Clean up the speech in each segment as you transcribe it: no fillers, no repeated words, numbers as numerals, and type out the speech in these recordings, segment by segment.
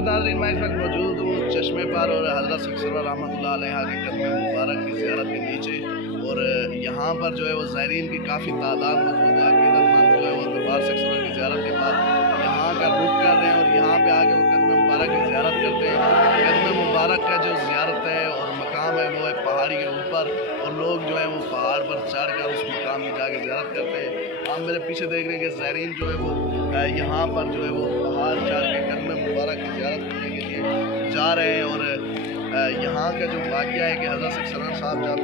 तो नाज़रीन मैं इस वक्त मौजूद हूँ चश्मे पर और हज़रत सरवर रहमतुल्लाह अलैह के कदम मुबारक की ज़ियारत के नीचे। और यहाँ पर जो है वो ज़ायरीन की काफ़ी तादाद मौजूद है। अक़ीदतमंद जो है वो दरबार सरवर की ज़ियारत के बाद यहाँ का रुख कर रहे हैं और यहाँ पे आके वो कदम मुबारक की ज़ियारत करते हैं। कदम मुबारक का जो ज़ियारत है और मकाम है वो है पहाड़ी के ऊपर, और लोग जो है वो पहाड़ पर चढ़ कर उस मकाम में जाके ज़ियारत करते हैं। आप मेरे पीछे देख रहे हैं कि ज़ायरीन जो है वो यहाँ पर जो है वो पहाड़ चढ़ के कदम मुबारक की ज़ियारत करने के लिए जा रहे हैं। और यहाँ का जो वाक़या है कि हज़रत सरवर साहब जब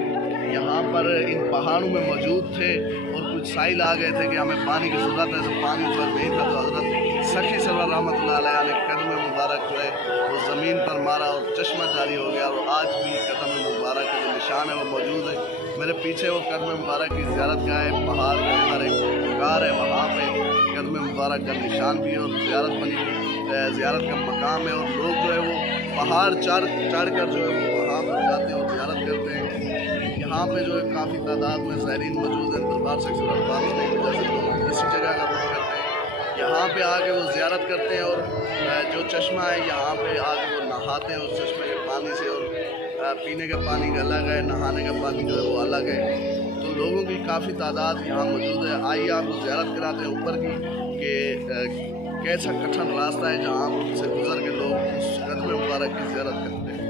यहाँ पर इन पहाड़ों में मौजूद थे और कुछ साइल आ गए थे कि हमें पानी की ज़रूरत है, तो पानी पर नहीं था, तो हज़रत सखी सरवर रहमतुल्लाह अलैह ने कदम मुबारक जो है वो ज़मीन पर मारा और चश्मा जारी हो गया। और आज भी कदम मुबारक का जो निशान है वो मौजूद है। मेरे पीछे वो कदम मुबारक की ज़ियारत का है, पहाड़ के अंदर एक गार है, वहाँ पे कदम मुबारक का निशान भी है और ज़ियारत का मकाम है। और लोग जो है वो पहाड़ चढ़ कर जो है वो वहाँ पर जाते हैं और ज़ियारत करते हैं। यहाँ पे जो है काफ़ी तादाद में ज़ायरीन मौजूद हैं। दरबार सरवर बारिश नहीं की वजह से लोग इसी जगह का रुख करते हैं, यहाँ पे आके वो ज़ियारत करते हैं। और जो चश्मा है यहाँ पे आके वो नहाते हैं उस चश्मे के पानी से। और पीने का पानी का अलग है, नहाने का पानी जो है वो अलग है। तो लोगों की काफ़ी तादाद यहाँ मौजूद है। आइए आपको ज़ियारत कराते हैं ऊपर की कि कैसा कठिन रास्ता है जहाँ से गुजर के लोग उस कदम मुबारक की ज़ियारत करते हैं।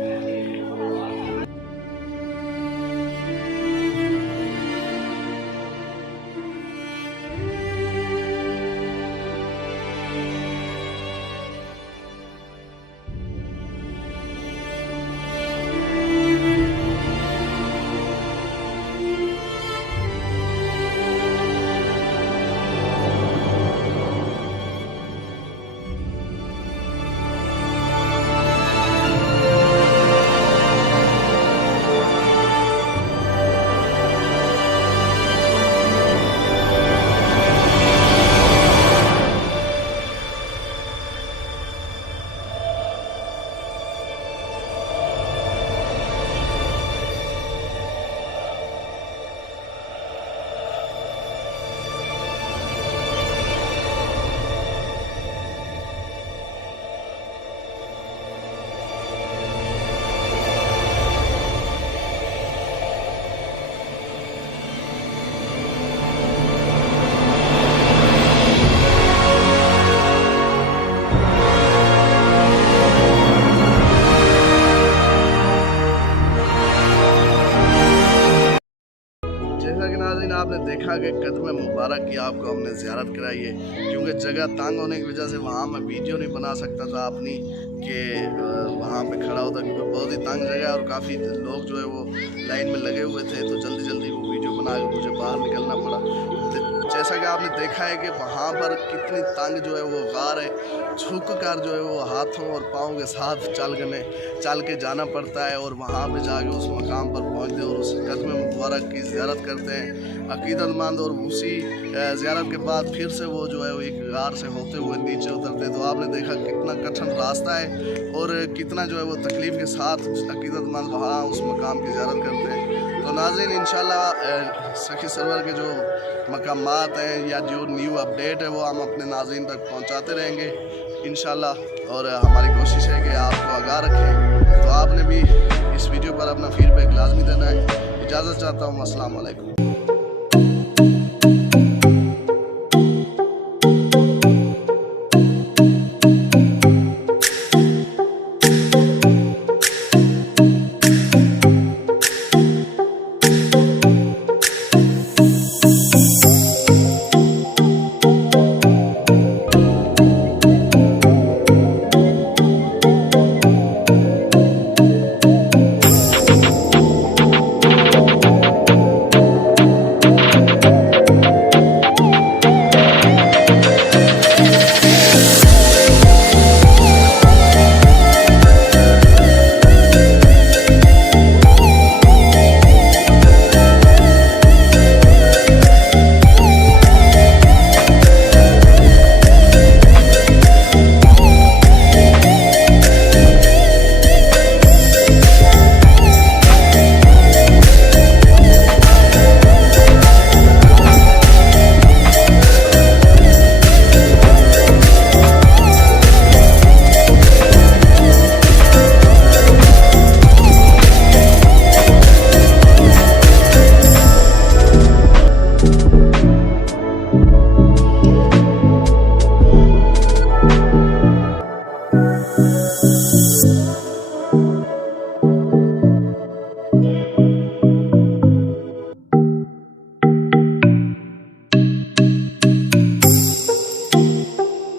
जैसा कि नाज़रीन आपने देखा कि कदम मुबारक की आपको हमने ज़ियारत कराई है, क्योंकि जगह तंग होने की वजह से वहाँ मैं वीडियो नहीं बना सकता था अपनी कि वहाँ पे खड़ा होता, क्योंकि बहुत ही तंग जगह है और काफ़ी लोग जो है वो लाइन में लगे हुए थे, तो जल्दी जल्दी वो वीडियो बना के मुझे बाहर निकलना पड़ा। जैसा कि आपने देखा है कि वहाँ पर कितनी तंग जो है वो गार है, झुक कर जो है वो हाथों और पाँव के साथ चल के जाना पड़ता है। और वहाँ पे जाके उस मकाम पर पहुँचते हैं और उस कदम मुबारक की ज़ियारत करते हैं अक़ीदतमंद। और उसी ज़ियारत के बाद फिर से वो जो है वो एक गार से होते हुए नीचे उतरते हैं। तो आपने देखा कितना कठिन रास्ता है और कितना जो है वो तकलीफ़ के साथ अक़ीदतमंद वहाँ उस मकाम की ज़ियारत करते हैं। तो नाज़रीन इंशाल्लाह सखी सरवर के जो मकामात हैं या जो न्यू अपडेट है वो हम अपने नाज़रीन तक पहुंचाते रहेंगे इंशाल्लाह। और हमारी कोशिश है कि आपको आगाह रखें। तो आपने भी इस वीडियो पर अपना फीडबैक लाजमी देना है। इजाज़त चाहता हूँ। अस्सलाम वालेकुम।